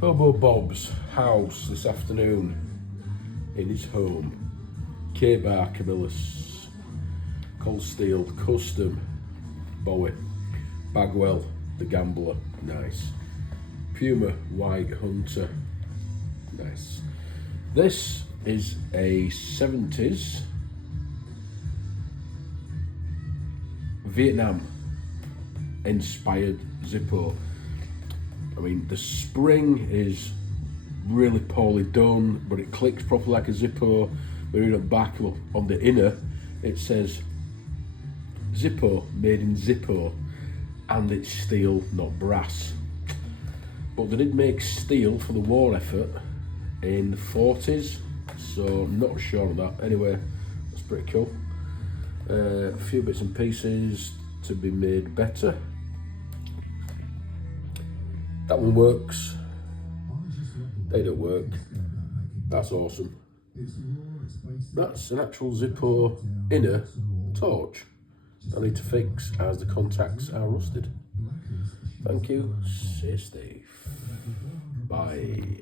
Hobo Bob's house this afternoon in his home. K-Bar Camillus, Cold Steel Custom, Bowie, Bagwell the Gambler, nice. Puma White Hunter, nice. This is a 70s Vietnam inspired Zippo. I mean, the spring is really poorly done, but it clicks properly like a Zippo. But in the back, well, on the inner, it says Zippo, made in Zippo, and it's steel, not brass. But they did make steel for the war effort in the 40s, so I'm not sure of that. Anyway, that's pretty cool. A few bits and pieces to be made better. That one works. They don't work. That's awesome. That's an actual Zippo inner torch I need to fix as the contacts are rusted. Thank you. Stay safe. Bye.